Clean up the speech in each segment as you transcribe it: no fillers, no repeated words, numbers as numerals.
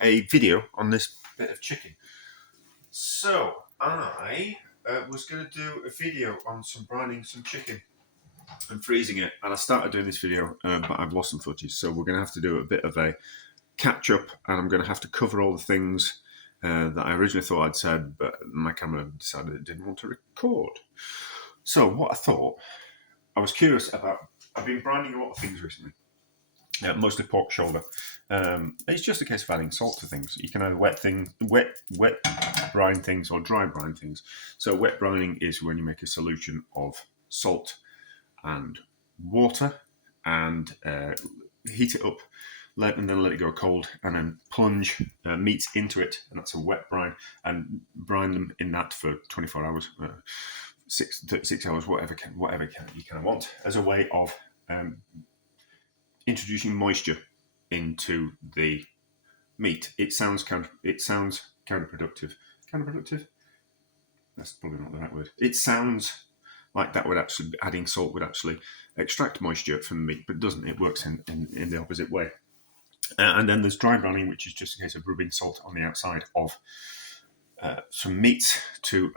a video on this bit of chicken. So I was going to do a video on some brining some chicken and freezing it, and I started doing this video, but I've lost some footage, so we're going to have to do a bit of a catch up, and I'm going to have to cover all the things that I originally thought I'd said, but my camera decided it didn't want to record. So what I thought, I was curious about, I've been brining a lot of things recently, mostly pork shoulder. It's just a case of adding salt to things. You can either wet brine things or dry brine things. So wet brining is when you make a solution of salt and water and heat it up, and then let it go cold, and then plunge meats into it, and that's a wet brine, and brine them in that for 24 hours, 6 hours, whatever you kind of want, as a way of introducing moisture into the meat. It sounds counterproductive. Counterproductive? That's probably not the right word. It sounds like that would actually, adding salt would actually extract moisture from the meat, but it doesn't. It works in the opposite way. And then there's dry brining, which is just a case of rubbing salt on the outside of some meats to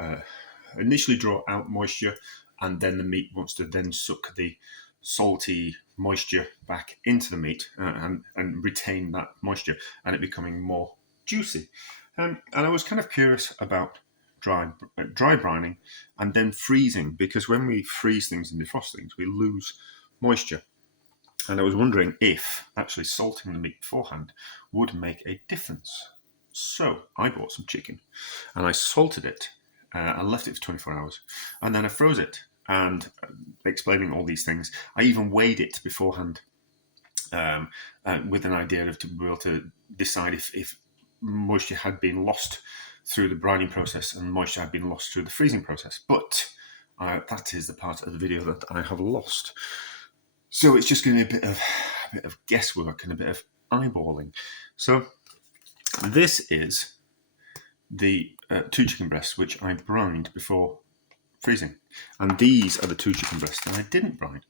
initially draw out moisture, and then the meat wants to then suck the salty moisture back into the meat and retain that moisture, and it becoming more juicy. And I was kind of curious about dry brining and then freezing, because when we freeze things and defrost things, we lose moisture. And I was wondering if actually salting the meat beforehand would make a difference. So I bought some chicken and I salted it. I left it for 24 hours, and then I froze it. And explaining all these things, I even weighed it beforehand with an idea of to be able to decide if moisture had been lost through the brining process and moisture had been lost through the freezing process. But that is the part of the video that I have lost. So it's just going to be a bit of guesswork and a bit of eyeballing. So this is the 2 chicken breasts which I brined before freezing, and these are the 2 chicken breasts that I didn't brine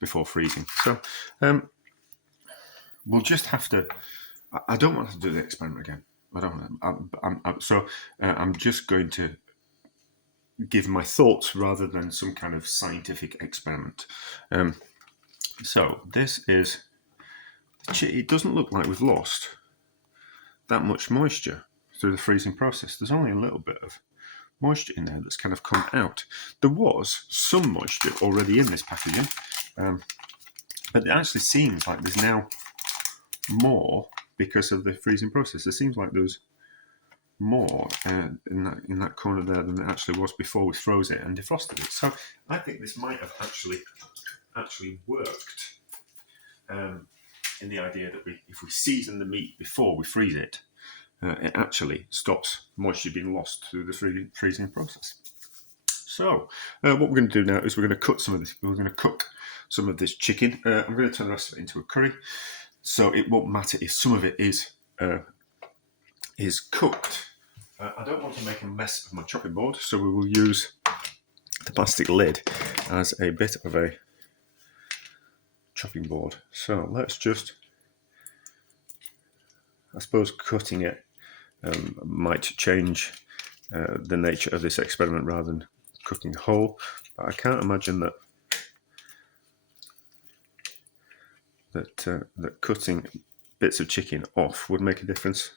before freezing. So we'll just have to. I don't want to do the experiment again. I don't. I'm just going to give my thoughts rather than some kind of scientific experiment. So this is. It doesn't look like we've lost that much moisture through the freezing process. There's only a little bit of moisture in there that's kind of come out. There was some moisture already in this packaging, but it actually seems like there's now more because of the freezing process. It seems like there's more in that corner there than it actually was before we froze it and defrosted it. So I think this might have actually worked in the idea that if we season the meat before we freeze it, it actually stops moisture being lost through the freezing process. So what we're going to do now is we're going to cook some of this. We're going to cook some of this chicken. I'm going to turn the rest of it into a curry, so it won't matter if some of it is cooked. I don't want to make a mess of my chopping board, so we will use the plastic lid as a bit of a chopping board. So let's just, I suppose cutting it might change the nature of this experiment rather than cooking whole, but I can't imagine that cutting bits of chicken off would make a difference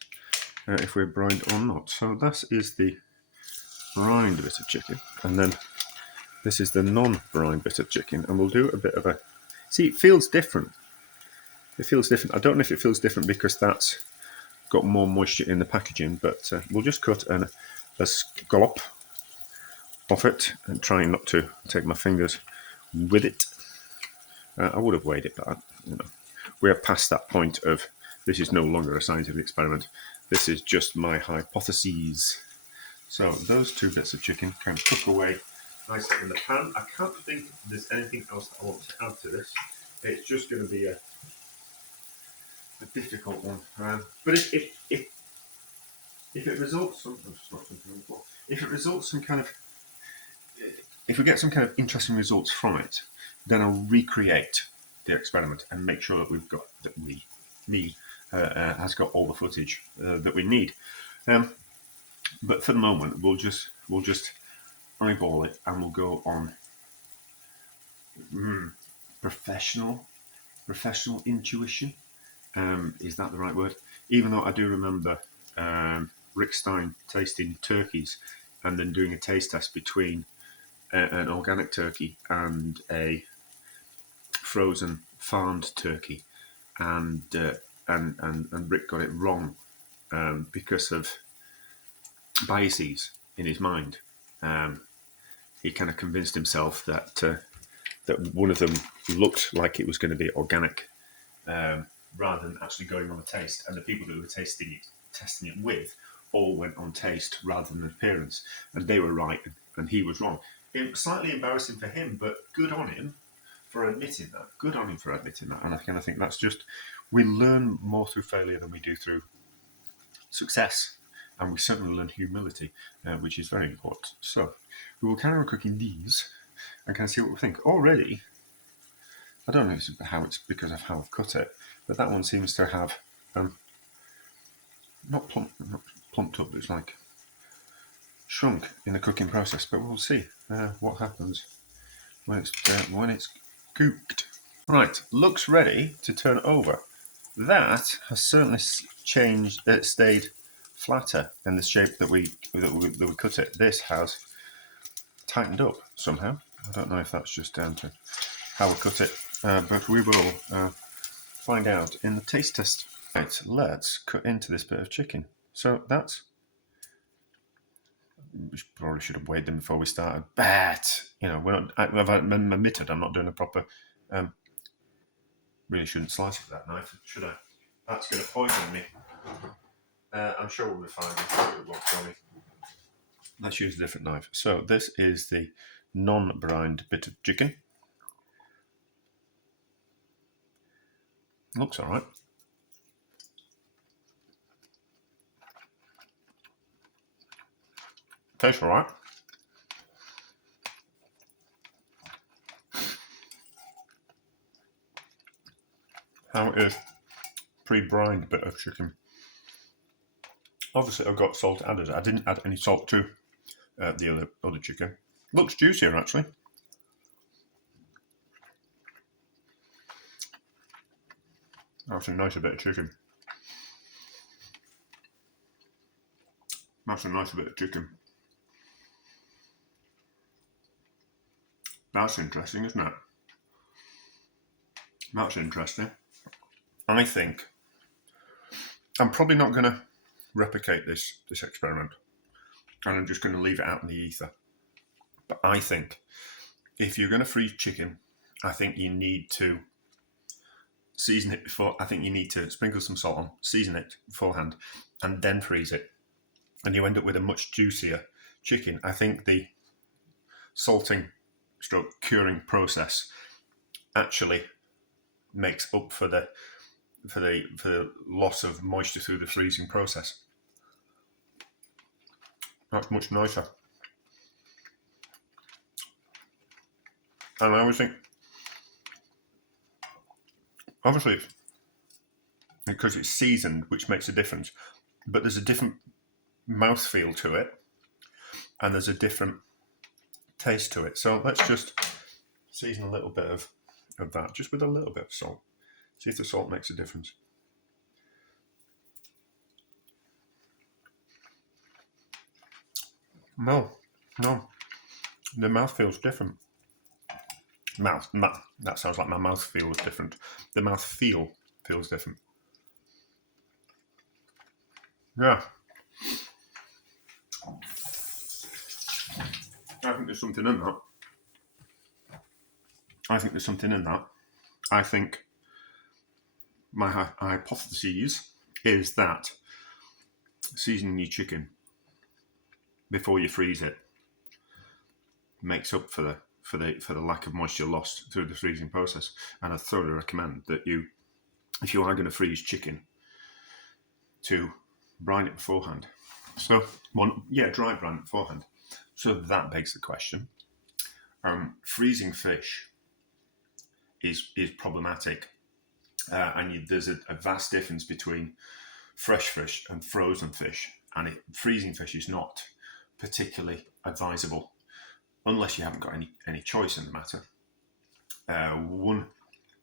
if we're brined or not. So that is the brined bit of chicken, and then this is the non-brined bit of chicken, and we'll do a bit of a, see, it feels different. It feels different. I don't know if it feels different because that's got more moisture in the packaging, but we'll just cut a scallop off it and trying not to take my fingers with it. I would have weighed it, but we are past that point of this is no longer a scientific experiment. This is just my hypotheses. So those 2 bits of chicken can cook away nicely in the pan. I can't think there's anything else that I want to add to this. It's just going to be a difficult one. But if it results some, if we get some kind of interesting results from it, then I'll recreate the experiment and make sure that me has got all the footage that we need. But for the moment, we'll just eyeball it, and we'll go on professional intuition. Is that the right word? Even though I do remember Rick Stein tasting turkeys and then doing a taste test between an organic turkey and a frozen farmed turkey, and Rick got it wrong because of biases in his mind. He kind of convinced himself that that one of them looked like it was going to be organic, rather than actually going on a taste. And the people that were testing it with, all went on taste rather than appearance, and they were right and he was wrong. It was slightly embarrassing for him, but good on him for admitting that. Good on him for admitting that. And I kind of think that's just, we learn more through failure than we do through success. And we certainly learn humility, which is very important. So we will carry on cooking these and kind of see what we think. Already, I don't know how it's because of how I've cut it, but that one seems to have not plumped up, but it's like shrunk in the cooking process. But we'll see what happens when it's cooked. Right, looks ready to turn over. That has certainly changed. Stayed flatter in the shape that we cut it. This has tightened up somehow. I don't know if that's just down to how we cut it, but we will find out in the taste test. Right, let's cut into this bit of chicken. So that's, we probably should have weighed them before we started, but we're not. I've admitted I'm not doing a proper. Really shouldn't slice with that knife, should I? That's going to poison me. I'm sure we'll be fine. It won't kill me. Let's use a different knife. So this is the non-brined bit of chicken. Looks all right. Tastes all right. How it is pre-brined bit of chicken. Obviously, I've got salt added. I didn't add any salt to the other chicken. Looks juicier, actually. That's a nicer bit of chicken. That's a nicer bit of chicken. That's interesting, isn't it? That's interesting. I think I'm probably not going to replicate this experiment, and I'm just going to leave it out in the ether. But I think if you're going to freeze chicken, I think you need to season it before. I think you need to sprinkle some salt on, season it beforehand, and then freeze it, and you end up with a much juicier chicken. I think the salting stroke curing process actually makes up for the loss of moisture through the freezing process. That's much nicer. And I always think, obviously, because it's seasoned, which makes a difference, but there's a different mouthfeel to it, and there's a different taste to it. So let's just season a little bit of that, just with a little bit of salt. See if the salt makes a difference. No, the mouth feels different. That sounds like my mouth feels different. The mouth feel feels different. Yeah. I think there's something in that. I think my hypothesis is that seasoning your chicken before you freeze it makes up for the lack of moisture lost through the freezing process. And I thoroughly recommend that if you are going to freeze chicken, to brine it beforehand. So dry brine it beforehand. So that begs the question: freezing fish is problematic There's a vast difference between fresh fish and frozen fish, and freezing fish is not particularly advisable unless you haven't got any choice in the matter. One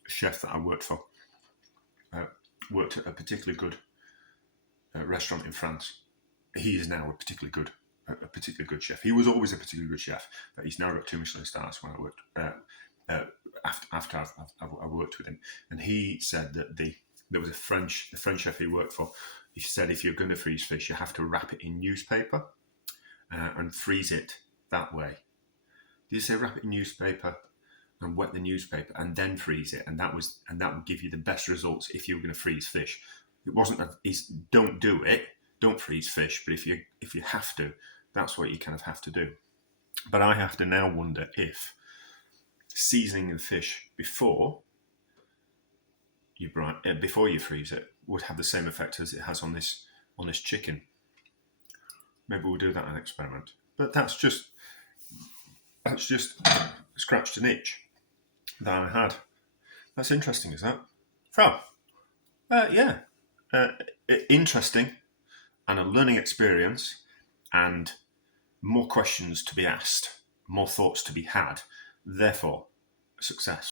chef that I worked for worked at a particularly good restaurant in France. He is now a particularly good chef. He was always a particularly good chef, but he's now got 2 Michelin stars. When I worked after I worked with him, and he said that there was the French chef he worked for. He said if you're going to freeze fish, you have to wrap it in newspaper and freeze it that way. Did you say wrap it in newspaper and wet the newspaper and then freeze it? And that would give you the best results if you were going to freeze fish. It wasn't don't do it, don't freeze fish. But if you have to, that's what you kind of have to do. But I have to now wonder if seasoning the fish before you freeze it would have the same effect as it has on this chicken. Maybe we'll do that as an experiment. But that's just scratched an itch that I had. That's interesting, is that? So, yeah, interesting, and a learning experience, and more questions to be asked, more thoughts to be had. Therefore, success.